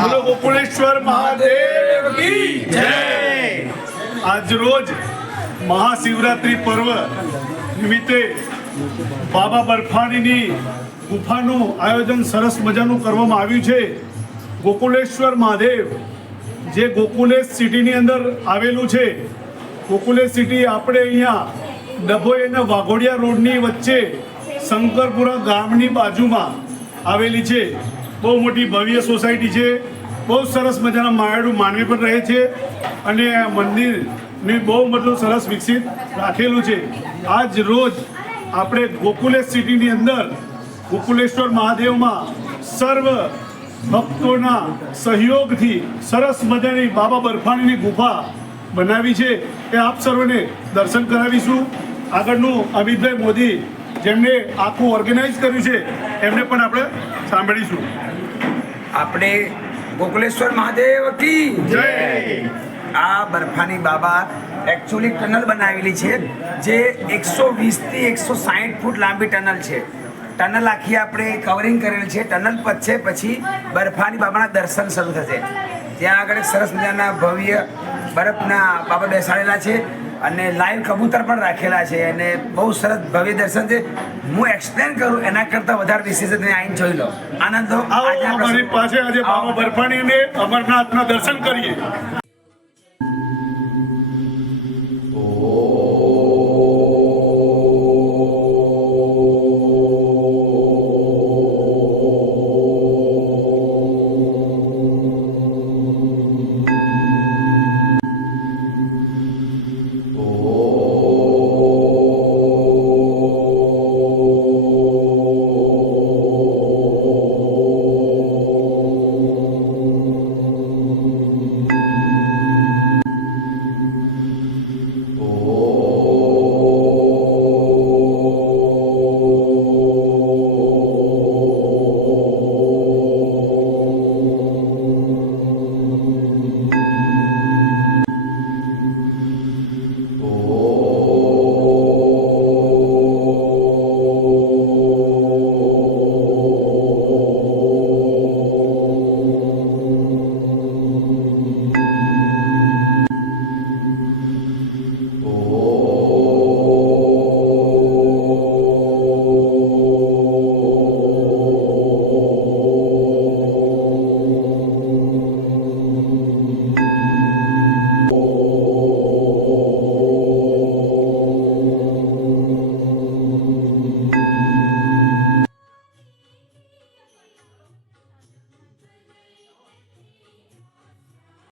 બોલો ગોકુલેશ્વર મહાદેવ કી જય। આજ રોજ મહાશિવરાત્રિ પર્વ નિમિત્તે બાબા બર્ફાનીની ગુફાનું આયોજન સરસ મજાનું કરવામાં આવ્યું છે। ગોકુલેશ્વર મહાદેવ જે ગોકુલેશ સિટીની અંદર આવેલું છે। ગોકુલેશ સિટી આપણે અહીંયા ડભોઈ અને વાઘોડિયા રોડની વચ્ચે શંકરપુરા ગામની બાજુમાં આવેલી છે। બહુ મોટી ભવ્ય સોસાયટી છે। બહુ સરસ મજાના માયાળુ માનવી પણ રહે છે અને આ મંદિરને બહુ મતલબ સરસ વિકસિત રાખેલું છે। આજ રોજ આપણે ગોકુલેશ સિટીની અંદર ગોકુલેશ્વર મહાદેવમાં સર્વ ભક્તોના સહયોગથી સરસ મજાની બાબા બર્ફાનીની ગુફા બનાવી છે। એ આપ સર્વને દર્શન કરાવીશું। આગળનું અમિતભાઈ મોદી જેમને આખું ઓર્ગેનાઇઝ કર્યું છે એમને પણ આપણે સાંભળીશું। આપણે ગોકુલેશ્વર મહાદેવ કી જય। આ બર્ફાની બાબા એકચ્યુઅલી ટનલ બનાવેલી છે જે 120 થી 160 ફૂટ લાંબી ટનલ છે। ટનલ આખી આપણે કવરિંગ કરેલી છે। ટનલ પતશે પછી બર્ફાની બાબાના દર્શન શરૂ થશે। ત્યાં આગળ સરસ મજાના ભવ્ય બરફના બાબા બેસાડેલા છે અને લાઈવ કબૂતર પણ રાખેલા છે અને બહુ સરસ ભવ્ય દર્શન છે। હું એક્સપ્લેન કરું એના કરતાં વધારે વિશેષ તમે આવીને જોઈ લો। આનંદ લો। આવો અમારી પાસે આજે બાબા બર્ફાની અને અમરનાથના દર્શન કરીએ।